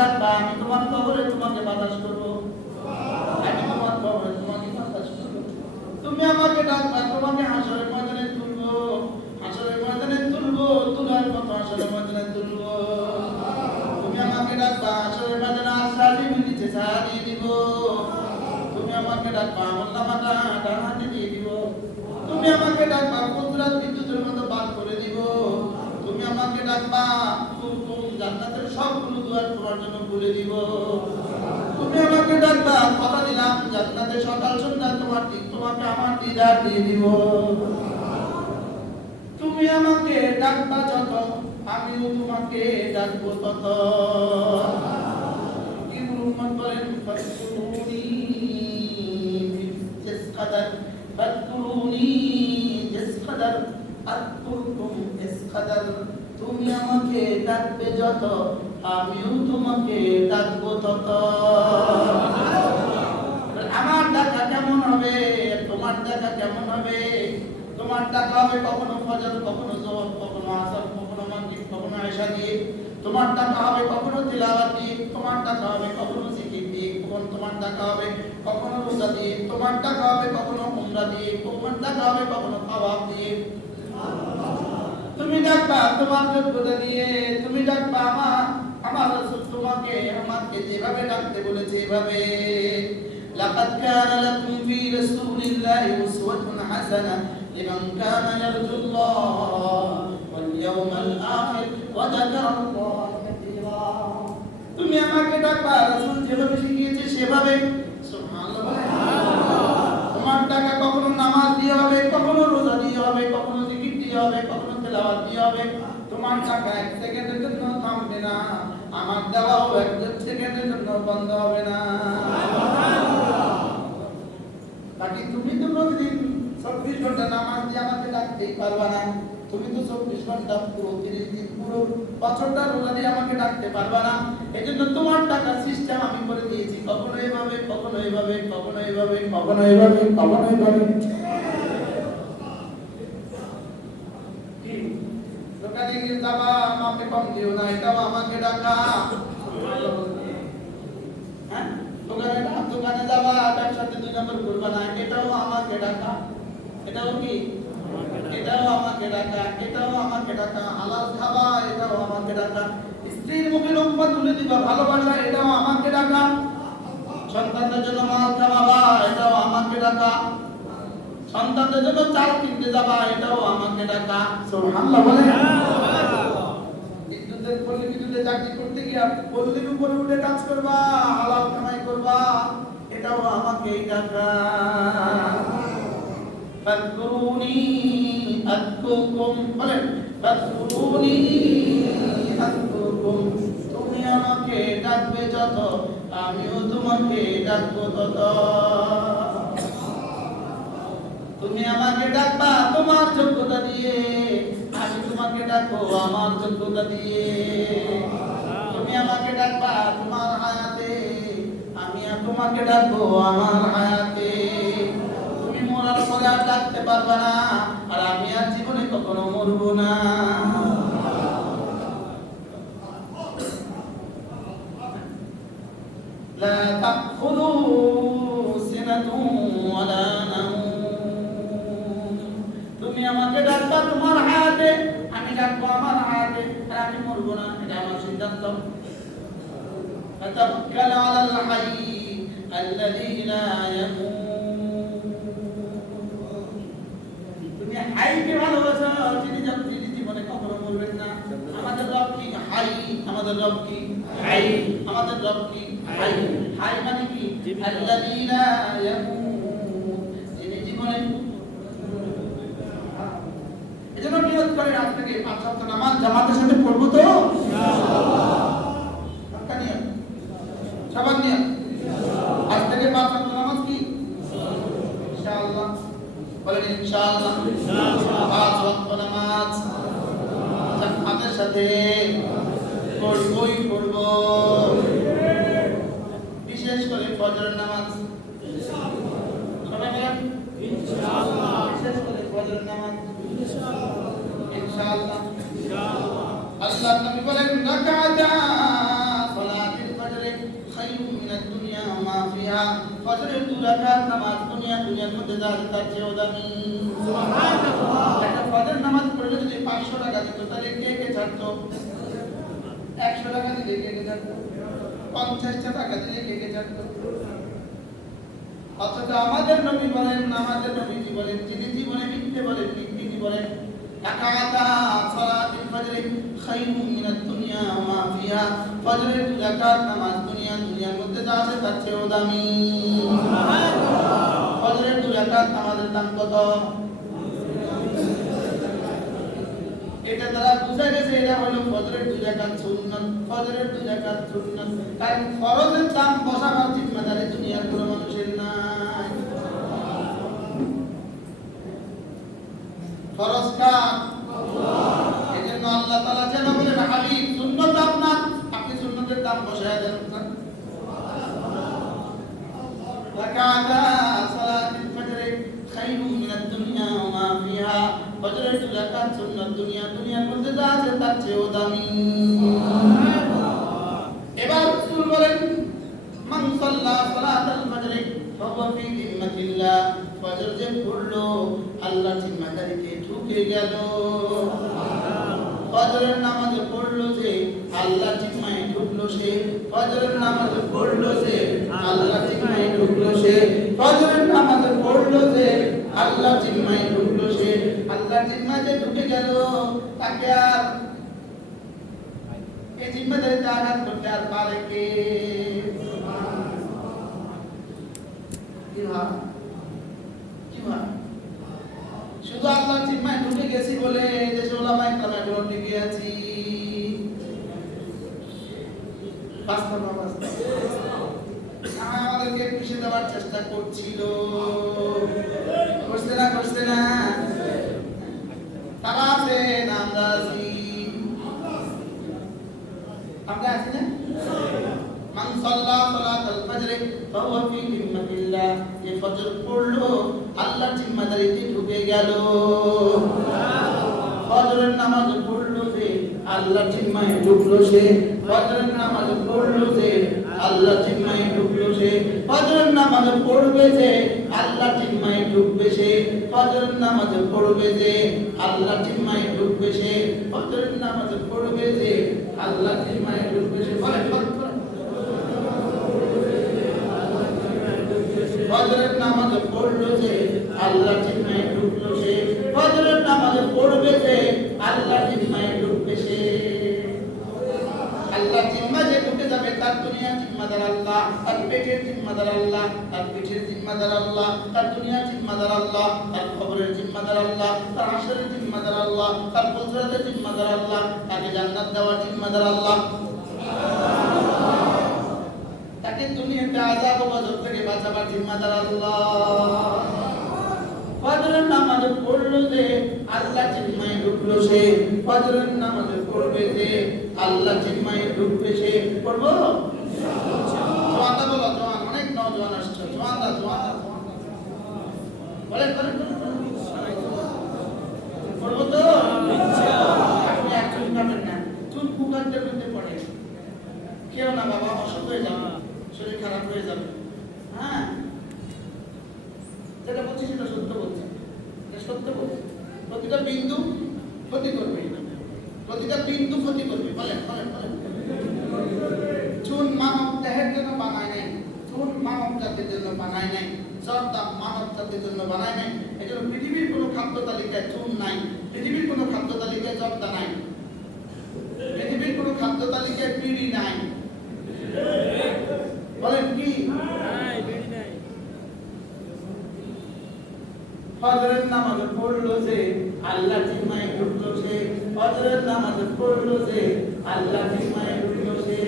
ডাকবা আমি তোমার কবরে তোমাকে বাতাস করব, আমি তোমার কবরে তোমাকে বাতাস করব। তুমি আমাকে ডাকবা তোমাকে হাসরের ময়দানে তুলবো, হাসরের ময়দানে তুলবো, তুলার মতো হাসরের ময়দানে তুলবো। তুমি আমাকে ডাকবা হাসরের ময়দানে আশরাফি নিচে ছায়া দিয়ে দিব। তুমি আমাকে ডাকবা আমলনামাটা ডান হাতে দিয়ে দিব। তুমি আমাকে ডাকবা কুদরত বিদ্যুতের মতো বার করে দিব। তুমি আমাকে ডাকবা জান্নাতের সবগুলো দুয়ার তোমার জন্য খুলে দিব। তুমি আমাকে ডাকবা কথা দিলাম জান্নাতে সকাল সন্ধ্যা তোমাকে আমার দিদার দিয়ে দিব। তুমি আমাকে ডাকবা যত আমিও তোমাকে ডাকবো তত। ইবনুল বলেন ফাকুরুনি জিস কদর, ফাকুরুনি জিস কদর আকুরকুম ইস কদর। তুমি আমাকে ডাকবে যত আমিও তোমাকে ডাকবো তত। আমার ডাকা কেমন হবে, তোমার ডাকা কেমন হবে? তোমার ডাকা হবে কখনো ফজর, কখনো যোহর, কখনো আসর, কখনো মাগরিব, কখনো ইশা দিয়ে। তোমার ডাকা হবে কখনো তিলাওয়াত দিয়ে, তোমার ডাকা হবে কখনো জিকির দিয়ে, তোমার ডাকা হবে কখনো রোজা দিয়ে, তোমার ডাকা হবে কখনো উমরা দিয়ে, তোমার ডাকা হবে কখনো তাওয়াফ দিয়ে। তুমি ডাকবা তোমার যোগ্যতা দিয়ে, তুমি ডাকবা আমার রাসূল তোমাকে আমাকে যেভাবে ডাকতে বলেছে এভাবে। লাকাদ কানা লাকুম ফি রাসূলিল্লাহি উসওয়াতুন হাসানাহ লিমান কানা ইয়ারজুল্লাহ ওয়াল ইয়াওমাল আখির ওয়া যাকারাল্লাহ কাসীরা। তুমি আমাকে ডাকবা রাসূল যেভাবে শিখিয়েছে সেভাবে। সুবহানাল্লাহ। তোমার ডাকা কখনো নামাজ দিয়ে হবে, কখনো রোজা দিয়ে হবে, কখনো জিকির দিয়ে হবে, কখনো তেলাওয়াত দিয়ে হবে। তোমার ডাকা এক সেকেন্ডের জন্য থামবে না, আমার দেওয়াও এক সেকেন্ডের জন্য বন্ধ হবে না। বাকি তুমি তো প্রতিদিন 24 ঘন্টা নামাজ দিয়ে আমাকে ডাকতেই পারবা না। তুমি তো 24 ঘন্টা পুরো 30 দিন পুরো বছরটা রোজা দিয়ে আমাকে ডাকতে পারবা না। এজন্য তোমার টাকা সিস্টেম আমি করে দিয়েছি, কখনো এইভাবে, কখনো এইভাবে, কখনো এইভাবে, কখনো এইভাবে, কখনো এইভাবে। দোকানে গিয়ে যাবা আমাকে কম দিও না, এটাও আমাকে ডাকা। হ্যাঁ, দোকানে যাবা ব্যবসাতে 2 নম্বর করবা না, এটাও আমাকে ডাকা। এটাও কি? এটাও আমাকে ডাকা, এটাও আমাকে ডাকা। হালাল খাবা, এটাও আমাকে ডাকা। স্ত্রীর মুখে লম্বা তুলে দিবা ভালোবাসা, এটাও আমাকে ডাকা। সন্তানদের জন্য মাল খাওয়াবা, এটাও আমাকে ডাকা। সন্তানদের জন্য চাল কিনতে যাবা, এটাও আমাকে ডাকা। সুবহানাল্লাহ বলে। বিদ্যুতের চাকরি করতে গিয়া পল্লীর উপরে উঠে কাজ করবা, হালাল কামাই করবা, এটাও আমাকেই ডাকা। ফাকুরুনি আকুরকুম, বলেন ফাকুরুনি আকুরকুম। তুমি আমাকে ডাকবে যত আমিও তোমাকে ডাকবো তত। তুমি আমাকে ডাকবা তোমার যোগ্যতা দিয়ে, আমি তোমাকে ডাকবো আমার যোগ্যতা দিয়ে। তুমি আমাকে ডাকবা তোমার হায়াতে, আমি তোমাকে ডাকবো আমার হায়াতে। তুমি মরার পরে আর ডাকতে পারবা না, আর আমি আর জীবনে কখনো মরবো না। লা তাখুযু সিনাতুন ওয়ালা নাওম। তুমি আমাকে ডাকবা তোমার হায়াতে, আমি ডাকবো আমার হায়াতে, আর আমি মরবো না, এটা আমার সিদ্ধান্ত। ফাতাওয়াক্কাল আলাল হায়্যি আল্লাযী লা ইয়ামুত। তুমি হাইকে ভালোবাসো, যিনি জীবনে কখনো মরবেন না। আমাদের রব কি? হাই। আমাদের রব কি? হাই। আমাদের রব কি? হাই। হাই মানে কি? আল্লাযী লা ইয়ামুত, যিনি জীবনে। এজন্য নিয়ত করে আজ থেকে 5 ওয়াক্ত নামাজ জামাতের সাথে পড়বো তো ইনশাআল্লাহ। পাক্কা নিয়ত, সবার নিয়ত। আজ থেকে 5 ওয়াক্ত নামাজ কি ইনশাআল্লাহ, বলেন ইনশাআল্লাহ। 5 ওয়াক্ত নামাজ জামাতের সাথে পড়বই পড়ব। বিশেষ করে ফজরের নামাজ ইনশাআল্লাহ, সবাই বলেন ইনশাআল্লাহ। বিশেষ করে ফজরের নামাজ ইনশাআল্লাহ, ইনশাআল্লাহ। আল্লাহ নবী বলেন রাকাতা ফিহা ফজরের 2 রাকাত নামাজ দুনিয়ার মধ্যে যা আছে তার চেয়েও দামি। সুবহানাল্লাহ। একটা ফজর নামাজ পড়লে যদি 500 টাকা দিত তাহলে কে ছাড়তো? 100 টাকা দিলে কে ছাড়তো? 50 টাকা দিলে কে ছাড়তো? অথচ আমাদের নবী বলেন, আমাদের নবীজি বলেন, যিনি জীবনে মিথ্যে বলেন, তিনি বলেন রাকাতা সালাতুল ফজর খায়রুম মিনাদ দুনিয়া ওয়া মা ফিহা ফজরের 2 রাকাত নামাজ দুনিয়ার মধ্যে যা আছে তার চেয়েও দামি। সুবহানাল্লাহ। ফজরের 2 রাকাত নামাজের দাম কত? এটা দ্বারা বোঝা গেছে এটা হলো ফজরের 2 রাকাত সুন্নাত। ফজরের 2 রাকাত সুন্নাত, কারণ ফরজের দাম বসাবার জিম্মাদারি দুনিয়ার কোনো মানুষের নাই। ফরজ কার? আল্লাহ। এজন্য আল্লাহ তাআলা যেন বলেন হাবিব সুন্নাত আপনার, আপনি সুন্নাতের দাম বসায় দেন। রাকাতা সালাতুল ফজর খায়রুম মিনাদ দুনিয়া ওয়া মা ফিহা ফজরের 2 রাকাত সুন্নাত দুনিয়ার মধ্যে যা আছে তার চেয়েও দামি। এবার রাসূল বলেন মান সাল্লা সালাতাল ফজর ফাহুয়া ফি জিম্মাতিল্লাহ, ফজর যে পড়লো আল্লাহর জিম্মাদারিতে ঢুকে গেল। ফজরের নামাজ পড়লো যে আল্লাহর জিম্মায় ঢুকলো সে, ফজরের নামাজ পড়লো যে আল্লাহর জিম্মায় ঢুকলো সে, ফজরের নামাজ পড়লো যে আল্লাহর জিম্মায় ঢুকলো সে। আল্লাহর জিম্মায় যে ঢুকে গেল তাকে আর এই জিম্মাদারিতে আঘাত করতে আর পারে কে? শুধু আল্লাহর জিম্মায় ঢুকে গেছি বলে দেশে ওলামায়ে কেরামের বড় টিকে আছি। বাস্তব বাস্তব আমাদেরকে পিছে দেওয়ার চেষ্টা করছিল, করছে না তারা আছে না? আমরা আছি না? মান সাল্লা সালাতাল ফজর ফাহুয়া ফি জিম্মাতিল্লাহ, যে ফজর পড়লো আল্লাহর জিম্মাদারিতে ঢুকে গেল। ফজরের নামাজ পড়লো যে আল্লাহর জিম্মায় ঢুকলো সে, ফজরের নামাজ পড়লো যে আল্লাহর জিম্মায় ঢুকলো সে, ফজরের নামাজ পড়বে যে আল্লাহর জিম্মায় ঢুকবে সে, ফজরের নামাজ পড়বে যে আল্লাহর জিম্মায় ঢুকবে সে, ফজরের নামাজ পড়বে যে আল্লাহর জিম্মায় ঢুকবে সে। বলেন ফজরের নামাজ পড়লো যে আল্লাহর জিম্মায় ঢুকলো সে, ফজরের নামাজ পড়বে যে আল্লাহর জিম্মায় ঢুকবে সে। আল্লাহর জিম্মায় যে ঢুকে যাবে তার দুনিয়ার জিম্মাদার আল্লাহ, তার পেটের জিম্মাদার আল্লাহ, তার পিঠের জিম্মাদার আল্লাহ, তার দুনিয়ার জিম্মাদার আল্লাহ, তার খবরের জিম্মাদার আল্লাহ, তার হাসরের জিম্মাদার আল্লাহ, তার পুত্রের জিম্মাদার আল্লাহ, তাকে জান্নাত দেওয়ার জিম্মাদার আল্লাহ, তাকে দুনিয়াতে আযাব ও গজব থেকে বাঁচাবার জিম্মাদার আল্লাহ। ফজরের নামাজ পড়লো যে আল্লাহর জিম্মায় ঢুকলো সে, ফজরের নামাজ পড়বে যে আল্লাহর জিম্মায় ঢুকবে সে। পড়বো ইনশাআল্লাহ। জওয়ানটা বলো, জওয়ান অনেক নওজওয়ান আসছে, জওয়ানটা বলেন পড়বো তো ইনশাআল্লাহ। আপনি একজন পাবেন না, চুল কুকারতে বলতে পড়ে কেউ না বাবা, অসুখ হয়ে যাবে, শরীর খারাপ হয়ে যাবে। হ্যাঁ, যেটা বলছি সেটা সত্য বলছি, প্রতিটা বিন্দু ক্ষতি করবে, প্রতিটা বিন্দু ক্ষতি করবে। বলেন চুন মানব দেহের জন্য বানায় নাই, চুন মানব জাতির জন্য বানায় নাই, জর্দা মানব জাতির জন্য বানায় নাই। এই জন্য পৃথিবীর কোনো খাদ্য তালিকায় চুন নাই, পৃথিবীর কোনো খাদ্য তালিকায় জর্দা নাই, পৃথিবীর কোনো খাদ্য তালিকায় বিড়ি নাই। বলেন কি? ফজরের নামাজ পড়লো যে আল্লাহর জিম্মায় ঢুকলো সে, ফজরের নামাজ পড়লো যে আল্লাহর জিম্মায় ঢুকলো সে।